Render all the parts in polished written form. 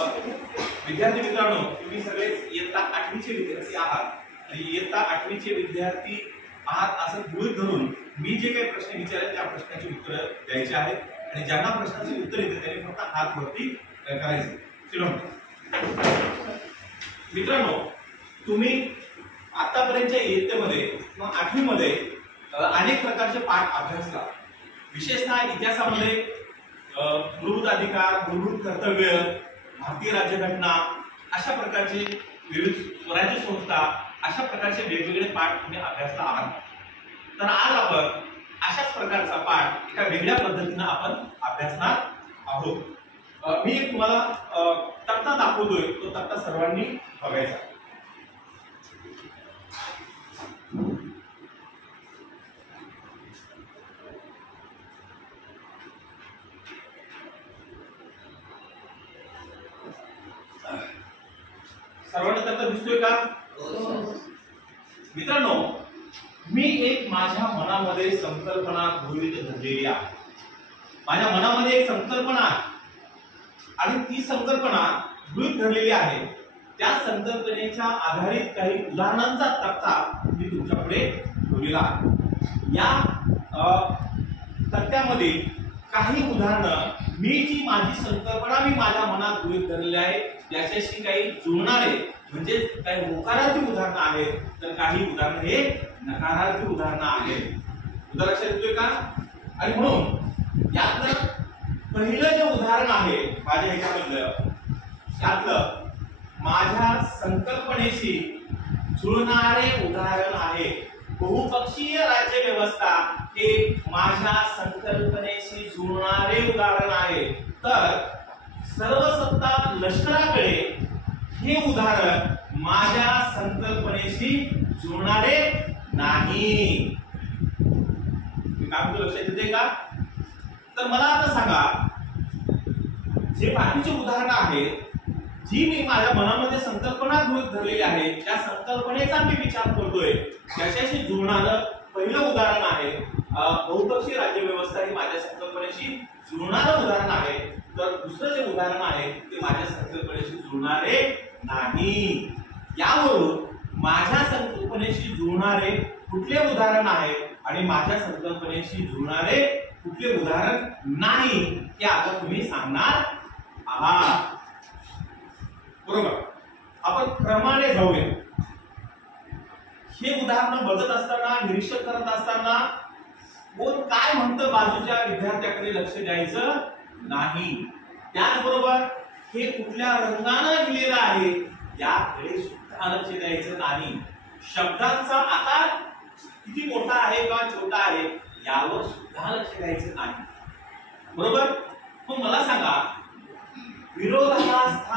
विद्यार्थी मित्रांनो, तुम्ही सगळेच इयत्ता 8वीचे विद्यार्थी आहात आणि इयत्ता 8वीचे विद्यार्थी आहात असं गृहीत धरून मी जे काही प्रश्न विचारले त्या प्रश्नाची उत्तरं द्यायची आहेत आणि ज्यांना प्रश्नाचे उत्तर येते त्यांनी फक्त हात वरती करायचे. मित्रांनो, तुम्ही आतापर्यंतच्या इयत्तेमध्ये किंवा 8वीमध्ये अनेक प्रकारचे पाठ अभ्यासला. विशेषतः इतिहासामध्ये मूलभूत अधिकार, मूलभूत कर्तव्य, भारतीय राज्यघटना अशा प्रकारचे विविध स्वराज्य संस्था अशा प्रकारचे वेगवेगळे पाठ तुम्ही अभ्यासला आहात. तर आज आपण अशाच प्रकारचा पाठ एका वेगळ्या पद्धतीने आपण अभ्यासणार आहोत. मी तुम्हाला तक्ता दाखवतोय, तो तक्ता सर्वांनी बघायचा. सर्वांना तक्ता दिसतोय का? मित्रांनो, मी एक माझ्या मनामध्ये संकल्पना गृहीत धरलेली आहे. माझ्या मनामध्ये एक संकल्पना आहे आणि ती संकल्पना गृहीत धरलेली आहे. त्या संकल्पनेच्या आधारित काही उदाहरणांचा तक्ता मी तुमच्याकडे ठेवलेला आहे. या तक्त्यामध्ये काही उदाहरणं मी जी माझी संकल्पना मी माझ्या मनात गृहीत धरलेली आहे त्याच्याशी काही जुळणारे म्हणजे काही होकारार्थी उदाहरणं आहेत, तर काही उदाहरणं हे नकारार्थी उदाहरणं आहेत. उदाहरण लक्षात येतोय का? आणि म्हणून यातलं पहिलं जे उदाहरण आहे माझ्या ह्याच्यामधलं, त्यातलं माझ्या संकल्पनेशी जुळणारे उदाहरण आहे. बहुपक्षीय राज्य व्यवस्था हे माझ्या संकल्पनेशी जुळणारे उदाहरण आहे. तर सर्वसत्ता लष्कराकडे हे उदाहरण माझ्या संकल्पनेशी जुळणारे नाही. काय लक्षात येते का? तर मला आता सांगा, जे बाकीचे उदाहरण आहेत जी मी माझ्या मनामध्ये संकल्पना गृहीत धरलेली आहे त्या संकल्पनेचा मी विचार करतोय त्याच्याशी जुळणारं पहिलं उदाहरण आहे. बहुपक्षीय राज्यव्यवस्था ही माझ्या संकल्पनेशी जुळणारं उदाहरण आहे. तर दुसरं जे उदाहरण आहे ते माझ्या संकल्पनेशी जुळणारे नाही. यावरून माझ्या संकल्पनेशी जुळणारे कुठले उदाहरण आहे आणि माझ्या संकल्पनेशी जुळणारे कुठले उदाहरण नाही हे आता तुम्ही सांगणार आहात. बरोबर. आपण क्रमाने जाऊया. हे उदाहरण बघत असताना, निरीक्षण करत असताना कोण काय म्हणतं बाजूच्या विद्यार्थ्याकडे लक्ष द्यायचं नाही. त्याचबरोबर हे कुठल्या रंगाने लिहिलेलं आहे याकडे सुद्धा लक्ष द्यायचं नाही. शब्दांचा आकार किती मोठा आहे किंवा छोटा आहे यावर सुद्धा लक्ष द्यायचं नाही. बरोबर. मग मला सांगा, विरोधाभास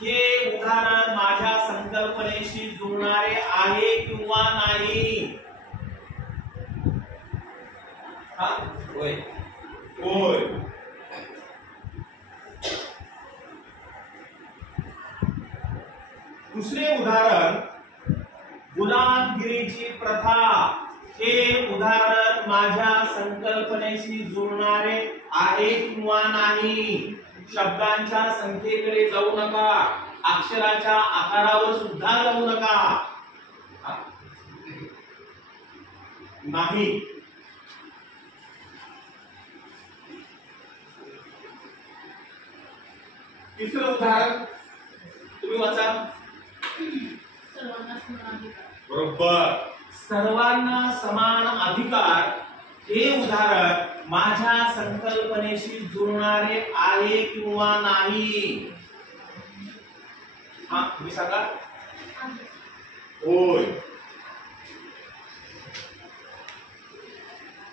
हे उदाहरण माझ्या संकल्पनेशी जुळणारे आहे किंवा नाही? होय. होय. दुसरे उदाहरण, गुलामगिरीची प्रथा हे उदाहरण माझ्या संकल्पनेशी जुळणारे आहे किंवा नाही? शब्दांच्या संख्येकडे जाऊ नका, अक्षराच्या आकारावर सुद्धा जाऊ नका. नाही. तिसरं उदाहरण तुम्ही वाचा. बरोबर. सर्वांना समान अधिकार हे उदाहरण माझ्या संकल्पनेशी जुळणारे आहे किंवा नाही? तुम्ही सांगा. होय.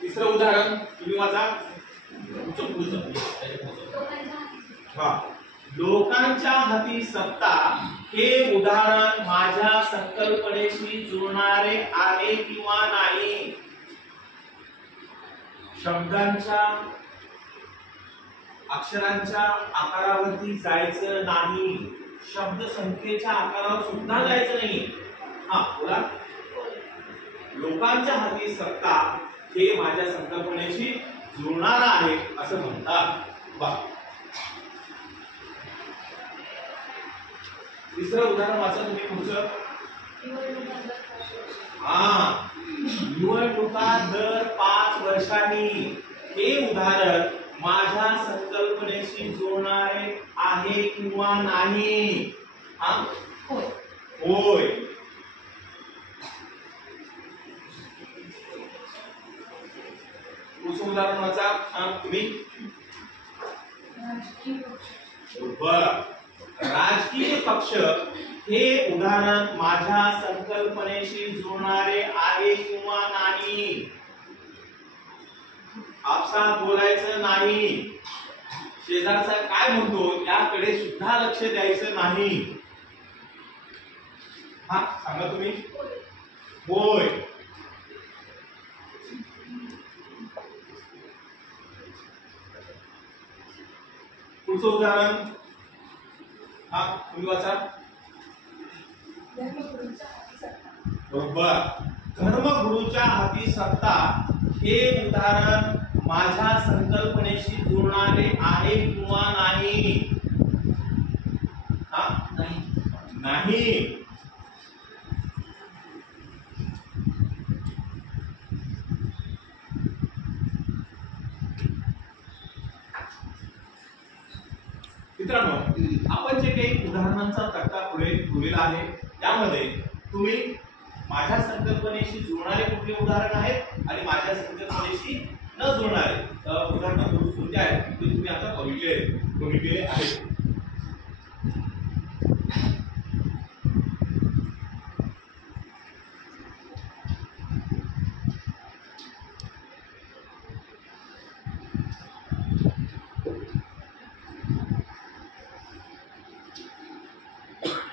तिसरं उदाहरण तुम्ही वाचा. लोकांच्या हाती सत्ता हे उदाहरण माझ्या संकल्पनेशी जुळणारे आहे किंवा नाही? शब्दांच्या अक्षरांच्या आकारावरती जायचं नाही, शब्द संख्येच्या आकारावर सुद्धा जायचं नाही. बोला. लोकांच्या हाती सत्ता हे माझ्या संकल्पनेशी जुळणार आहे असं म्हणतात. तिसरं उदाहरण वाचा तुम्ही पुढचं. हा, निवडणुका दर 5 वर्षांनी. हे उदाहरण माझ्या संकल्पनेशी जुळणारे आहे किंवा नाही? हा, होय. पुढचं उदाहरण वाचा तुम्ही. राजकीय पक्ष. हे उदाहरण माझ्या संकल्पनेशी जुळणारे आहे किंवा नाही? आपसात बोलायचं नाही. शेजारचा काय म्हणतो याकडे सुद्धा लक्ष द्यायचं नाही. हा, सांगा तुम्ही. होय. पुढचं उदाहरण हा तुम्ही वाचा. बरोबर, धर्मगुरूच्या हाती सत्ता. हे उदाहरण माझ्या संकल्पनेशी जुळणारे आहे किंवा नाही? हा, नाही. मित्रांनो, आपण जे काही उदाहरणांचा तक्ता पुढे ठेवलेला आहे त्यामध्ये तुम्ही माझ्या संकल्पनेशी जुळणारे कुठले उदाहरण आहेत आणि माझ्या संकल्पनेशी न जुळणारे उदाहरण कोणते आहेत ते तुम्ही आता बघितलेले आहेत.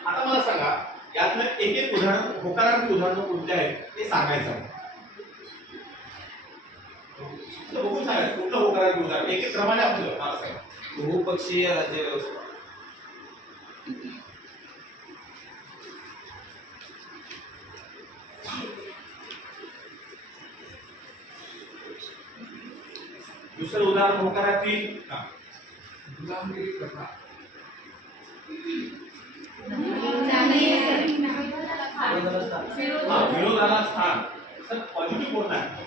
आता मला सांगा यातलं एक एक उदाहरण, होकारार्थी उदाहरण कोणते आहेत ते सांगायचं. बघून सांगा कुठलं होकारार्थी उदाहरण. एक एक क्रमाने आपलं नाव सांगा. बहुपक्षीय राज्यव्यवस्था. दुसरं उदाहरण होकारार्थी. गुलामगिरी प्रथा. विरोधाला स्थान. सर पॉझिटिव्ह कोणता आहे?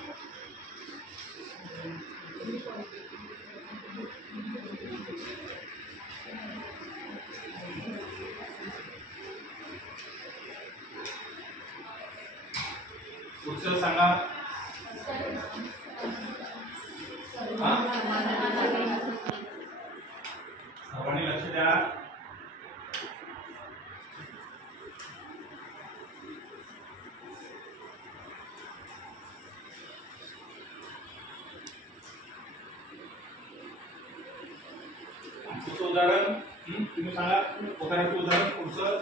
पुढचं सांगा. सर्वांनी लक्ष द्या. पुढचं उदाहरण तुम्ही सांगा. होकारार्थी उदाहरण पुढचं.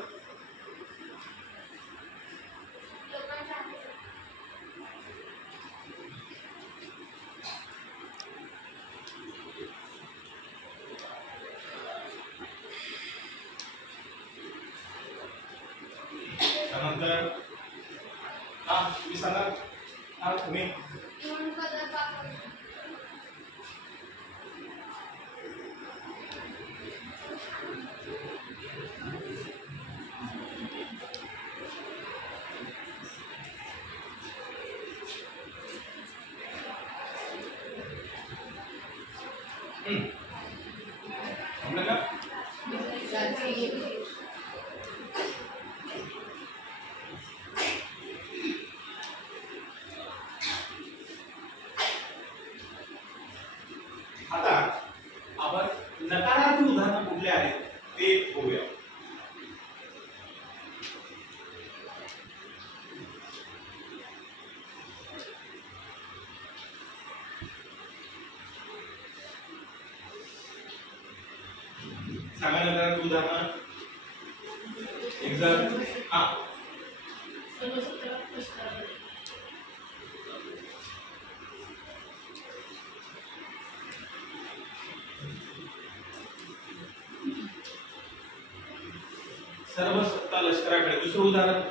त्यानंतर तुम्ही सांगा. तुम्ही आता आपण नकारार्थी उदाहरण कुठले आहेत ते बघूया. सांगा नकारार्थी उदाहरण. एक्झाम. हा, सर्व सत्ता लष्कराकडे. दुसरं उदाहरण.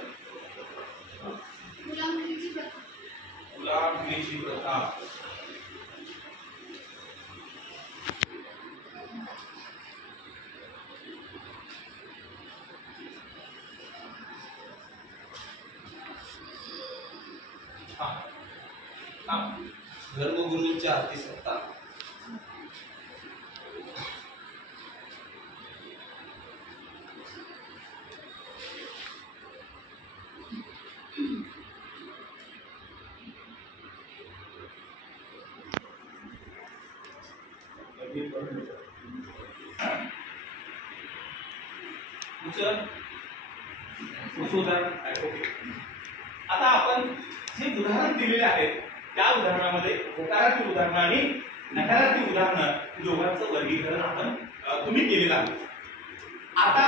गुलामगिरीची प्रथा. धर्मगुरूंच्या हाती सत्ता. आता आपण जे उदाहरण दिलेले आहेत त्या उदाहरणामध्ये होकारार्थी उदाहरण आणि नकारार्थी उदाहरण दोघांचं वर्गीकरण आपण तुम्ही केलेलं आहे. आता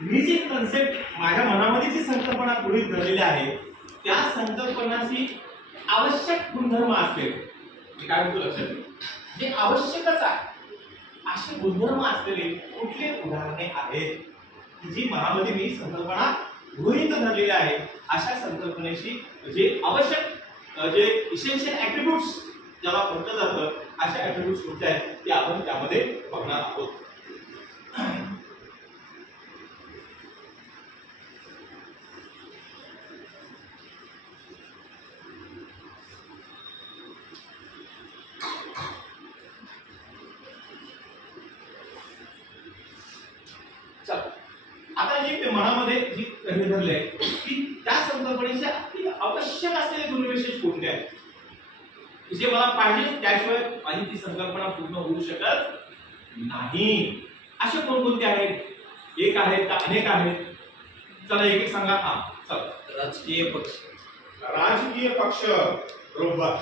मी जी कन्सेप्ट माझ्या मनामध्ये जी संकल्पना गृहीत धरलेली आहे त्या संकल्पनाची आवश्यक गुणधर्म असते. काय म्हणतो लक्षात घ्या, जे आवश्यकच आहे असे गुणधर्म असलेले कुठले उदाहरणे आहेत की जी मनामध्ये मी संकल्पना गृहीत धरलेली आहे अशा संकल्पनेशी जे आवश्यक जे इसेन्शियल ऍट्रिब्यूट्स ज्याला म्हटलं जातं अशा ऍट्रिब्यूट्स कोणते आहेत ते आपण त्यामध्ये बघणार आहोत. आता जी मनामध्ये जी हे धरले की त्या संकल्पनेचे अति आवश्यक असलेले गुणविशेष कोणते आहेत जे मला पाहिजे त्याशिवाय माझी ती संकल्पना पूर्ण होऊ शकत नाही असे कोणकोणते आहेत? एक आहेत का अनेक आहेत? चला एक एक सांगा. हा चला. राजकीय पक्ष. राजकीय पक्ष बरोबर.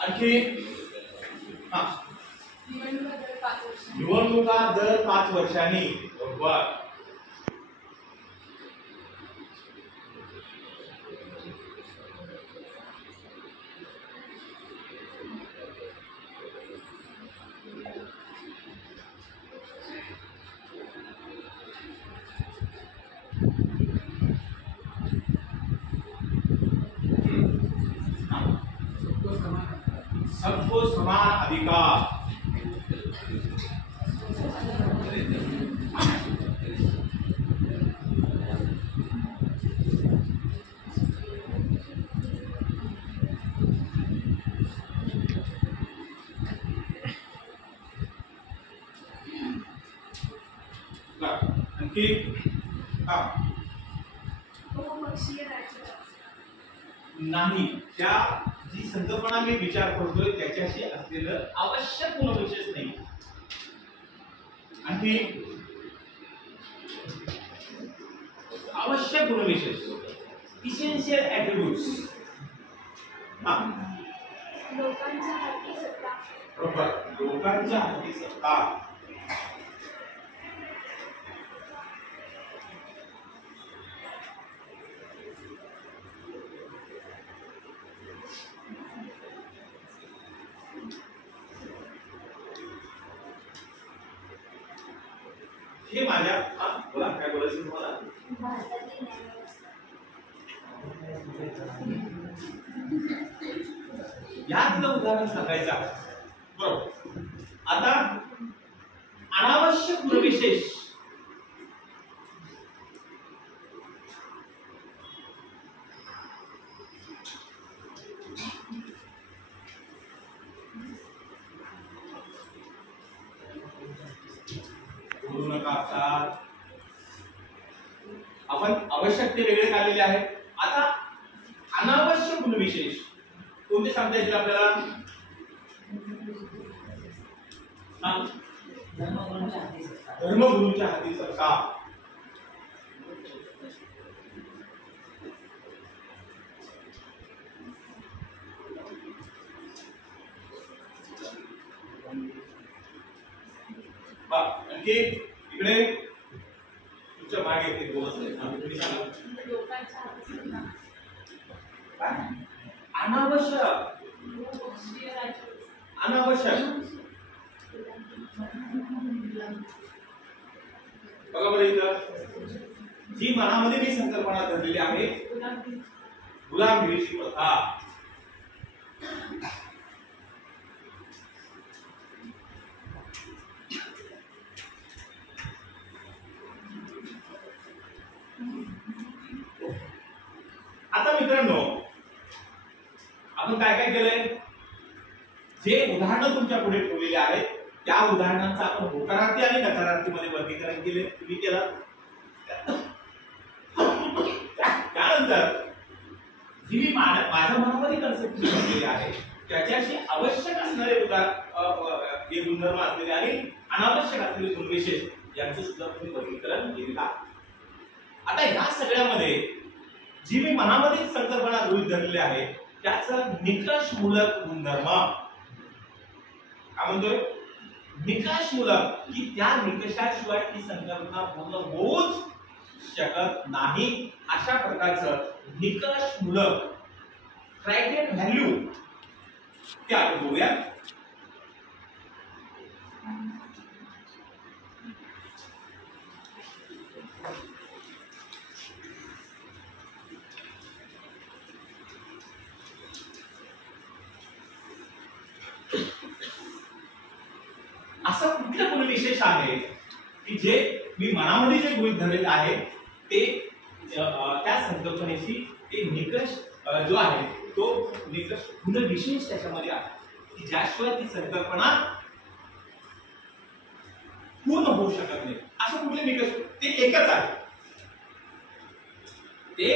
आणखी हा निवडणुका दर 5 वर्षांनी बरोबर. सबको समान अधिकार. आणखी हा नाही त्या जी संकल्पना मी विचार करतोय त्याच्याशी असलेलं आवश्यक गुणविशेष नाही. आणखी आवश्यक गुणविशेष इसेन्शियल ऍट्रिब्यूट्स. हा लोकांच्या हाती सत्ता. बरोबर. लोकांच्या हाती सत्ता. हे माझ्या बोला काय बोलायचं तुम्हाला? भारतातील न्यायव्यवस्था. यातलं उदाहरण सांगायचं आहे. बरोबर. आता अनावश्यक गुणविशेष बोलू नका. आपण आवश्यक ते वेगळे काढलेले आहेत. आता अनावश्यक गुणविशेष कोणते सांगता येतील आपल्याला? धर्मगुरूंच्या हाती सत्ता. आणखी इकडे तुमच्या मागे ते बोलत नाही. तुम्ही सांगा. लोकांच्या हाती सत्ता. अनावश्यक. अनावश्यक बघा बरं इथं जी मनामध्ये मी संकल्पना धरलेली आहे गुलामगिरीची प्रथा. आपण काय काय केलंय, जे उदाहरणं तुमच्या पुढे ठेवलेली आहेत त्या उदाहरणांचं आपण होकारार्थी आणि नकारार्थी मध्ये वर्गीकरण केले, तुम्ही केलं. त्यानंतर जी मी माझ्या मनामध्ये कन्सेप्ट ठेवलेली आहे त्याच्याशी आवश्यक असणारे हे गुणधर्म असलेले आणि अनावश्यक असलेले गुणविशेष यांचं सुद्धा तुम्ही वर्गीकरण केलेलं आहे. आता ह्या सगळ्यामध्ये जी मी मनामध्ये संकल्पना गृहीत धरलेली आहे त्याचा निकषमूलक गुणधर्म काय म्हणतोय, निकषमूलक, की त्या निकषाशिवाय ती संकल्पना पूर्ण होऊच शकत नाही अशा प्रकारचं निकषमूलक क्रायटेरियन व्हॅल्यू ते आपण बघूया. असं कुठलं गुणविशेष आहे की जे मी मनामध्ये जे गृहीत धरलेले आहे ते त्या संकल्पनेची ते निकष जो आहे तो निकष गुणविशेष त्याच्यामध्ये आहे की ज्याशिवाय ती संकल्पना पूर्ण होऊ शकत नाही. असं कुठले निकष, ते एकच आहे, ते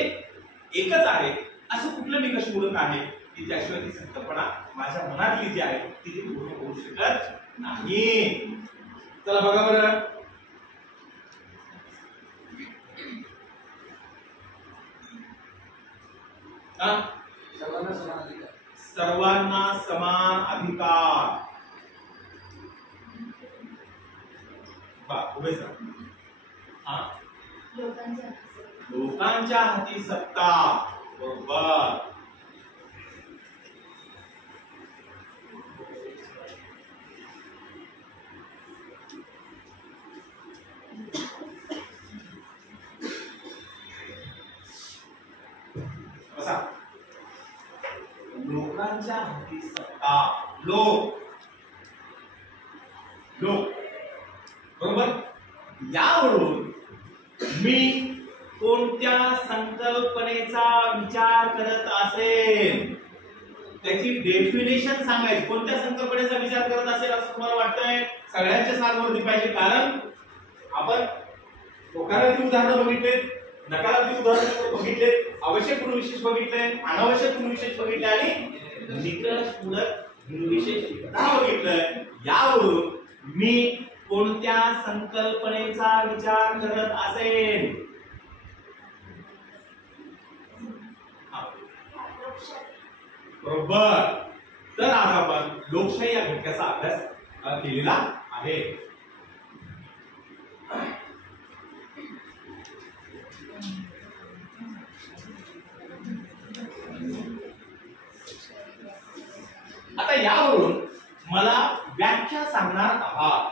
एकच आहे असं कुठलं निकष मूलक आहे की त्याशिवाय ती संकल्पना माझ्या मनातली जी आहे ती पूर्ण होऊ शकत नाही. चला बघा बरं, सर्वांना समान अधिकार. उभे सर. लोकांच्या हाती सत्ता. बरोबर. लोकांच्या हाती सत्ता. लोक बरोबर. यावरून मी कोणत्या संकल्पनेचा विचार करत असेल त्याची डेफिनेशन सांगायची. कोणत्या संकल्पनेचा विचार करत असेल असं तुम्हाला वाटतंय? सगळ्यांच्या साधवरती पाहिजे, कारण आपण होकारार्थी उदाहरणं बघितले, नकारार्थी उदाहरण बघितले, आवश्यक गुणविशेष बघितले, अनावश्यक गुणविशेष बघितले आणि निकषमूलक गुणविशेष बघितलं. यावरून मी कोणत्या संकल्पनेचा विचार करत असेल? बरोबर. तर आज आपण लोकशाही या घटकाचा अभ्यास केलेला आहे. आता यावरून मला व्याख्या सांगणार आहात.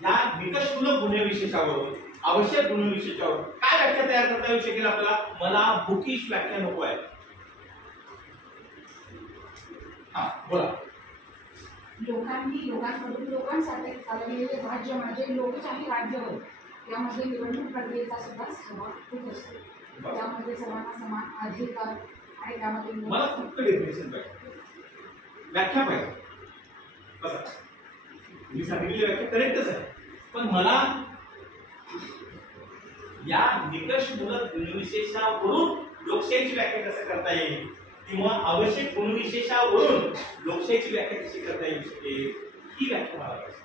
या निकषमूलक गुणविशेषावरून, आवश्यक गुणविशेषावरून काय व्याख्या तयार करता येऊ शकेल आपल्याला? मला बुकिश व्याख्या नको आहे. बोला. लोकांमधून लोकांसाठी चाललेले राज्य म्हणजे लोकशाही राज्य होय. त्यामध्ये निवडणूक प्रक्रियेचा सुद्धा सहभाग होत असतो. त्यामध्ये सर्वांना समान अधिकार आणि त्यामध्ये मला फक्त डेफिनेशन पाहिजे, व्याख्या पाहिजे. बस मी सांगितलेली व्याख्या करेक्टच आहे, पण मला या निकषमूलक गुणविशेषावरून लोकशाहीची व्याख्या कसं करता येईल किंवा आवश्यक गुणविशेषावरून लोकशाहीची व्याख्या कशी करता येऊ शकेल ही व्याख्या मला पाहिजे.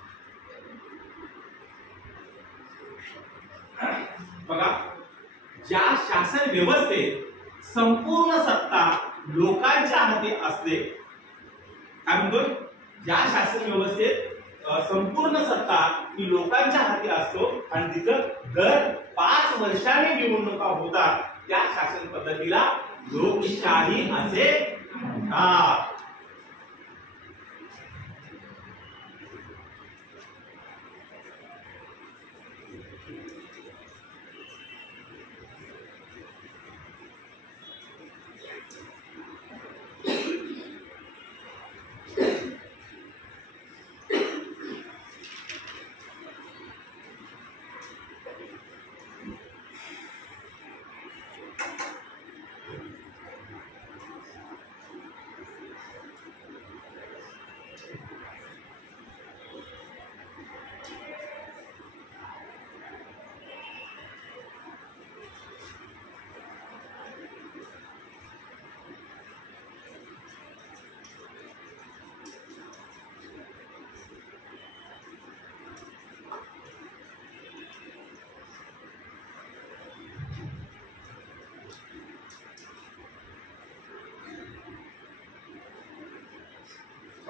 बघा, ज्या शासन व्यवस्थेत संपूर्ण सत्ता लोकांच्या हाती असते, काय म्हणतोय? ज्या शासन व्यवस्थेत संपूर्ण सत्ता ही लोकांच्या हाती असतो आणि तिथं दर 5 वर्षांनी निवडणुका होतात, त्या शासन पद्धतीला लोकशाही असे म्हणतात.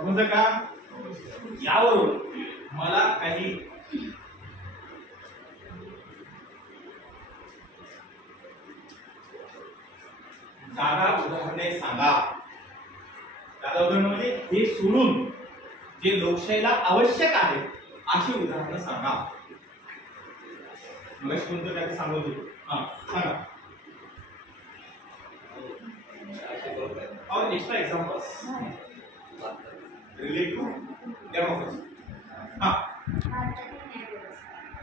समजलं का? यावरून मला काही जागा उदाहरणे सांगा. जागा उदाहरण म्हणजे हे सोडून जे लोकशाहीला आवश्यक आहे अशी उदाहरणं सांगा. मला कोणतं काय सांगू दे. हा सांगा. और extra examples relate to democracy. हा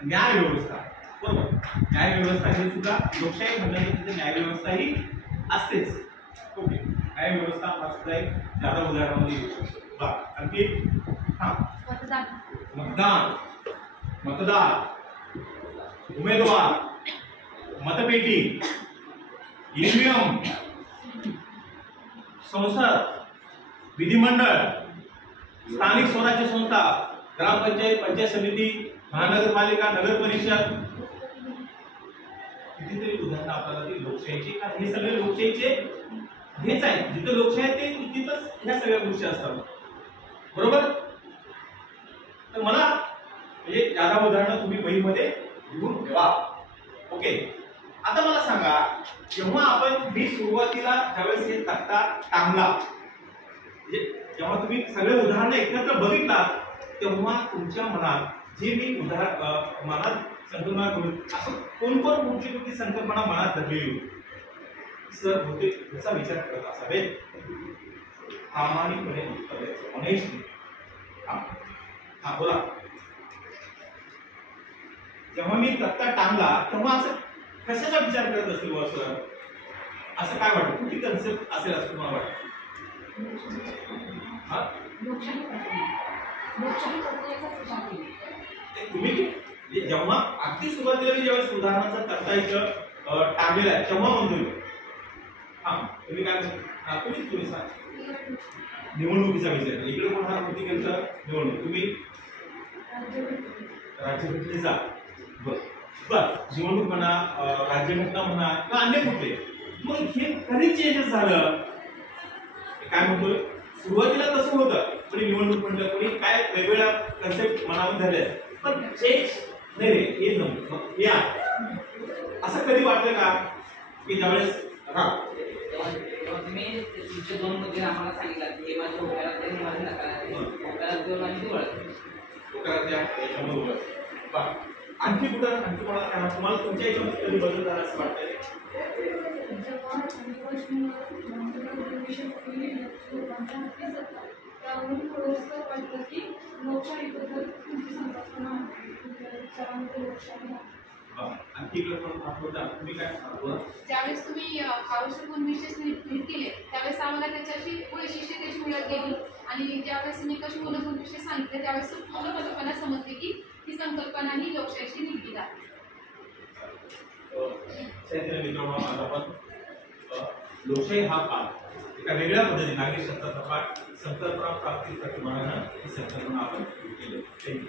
न्याय व्यवस्था. बरोबर. न्याय व्यवस्था ही सुद्धा लोकशाही म्हणल्याने तिथे न्याय व्यवस्था ही असतेच. ओके. न्याय व्यवस्था हा सुद्धा एक जादा उदाहरणामध्ये येऊ शकतो. आणखी हा मतदान, मतदार, उमेदवार, मतपेटी, ईव्हीएम, संसद, विधिमंडळ, स्थानिक स्वराज्य संस्था, ग्रामपंचायत, पंचायत समिती, महानगरपालिका, नगर परिषद. कितीतरी उदाहरणं आपल्याला ती लोकशाहीची. हे सगळे लोकशाहीचे हेच आहे. जिथे लोकशाही आहे ते तिथंच ह्या सगळ्या गोष्टी असतात. बरोबर. तर मला म्हणजे जादा उदाहरणं तुम्ही वहीमध्ये लिहून ठेवा. ओके. आता मला सांगा, जेव्हा मी सुरुवातीला ज्यावेळेस हे तक्ता टांगला, म्हणजे जेव्हा तुम्ही सगळे उदाहरणं एकत्र बघितला, तेव्हा तुमच्या मनात जे मी मनात संकल्पना करून असं कोणकोण कुठली संकल्पना मनात धरलेली होती? सर होते याचा विचार करत असावे. प्रामाणिकपणे उत्तर द्यायचं. ऑनेस्टली. हा बोला. जेव्हा मी तक्ता टांगला तेव्हा असं कशाचा विचार करत असेल व सर? असं काय वाटतं? कुठली कन्सेप्ट असेल असं मला वाटतं? लोकशाही प्रक्रियेचाच विचार केला. तुम्ही जेव्हा अगदी सुरुवातीला ज्यावेळेस उदाहरणाचा तक्ता इथं टांगलेला आहे तेव्हा म्हणतोय. हा तुम्ही काय तुम्ही सांगा. निवडणुकीचा विचार केला. इकडे कोण होती केलं? निवडणूक. तुम्ही राज्यघटनेचा. बर. निवडणूक म्हणा, राज्यघटना म्हणा किंवा अन्य कुठले. मग हे कधी चेंजेस झालं? काय म्हणतोय? सुरुवातीला तसं होतं, पण निवडणूक म्हणलं कोणी काय वेगवेगळ्या कन्सेप्ट मनावर धरले, पण चेंज नाही रे हे नव्हतं. मग हे असं कधी वाटलं का की ज्यावेळेस तुम्ही तुमचे दोन मुद्दे आम्हाला सांगितला की माझ्या होकारात आणि माझ्या नकारात होकारात देऊन आणि आणखी कुठं आणखी कोणाला काय तुम्हाला तुमच्या याच्यामध्ये कधी बदल झाला असं वाटतंय? त्यावरून थोडंसं वाटतं की लोकशाहीबद्दल तुमची संकल्पना आणखी तुम्ही काय ज्यावेळेस तुम्ही आवश्यक विशेष नीट केले त्यावेळेस आम्हाला त्याच्याशी वैशिष्ट्य त्याची ओळख गेली आणि ज्यावेळेस निकष मूलभूत विषय सांगितले त्यावेळेस पूर्णपणे समजले की ही संकल्पना ही लोकशाहीशी निगडीत आहे. लोकशाही हा पाठ एका वेगळ्या पद्धतीने नागरिक संकल्पना प्राप्ती प्रतिमानानं ही संकल्पना आपण केली.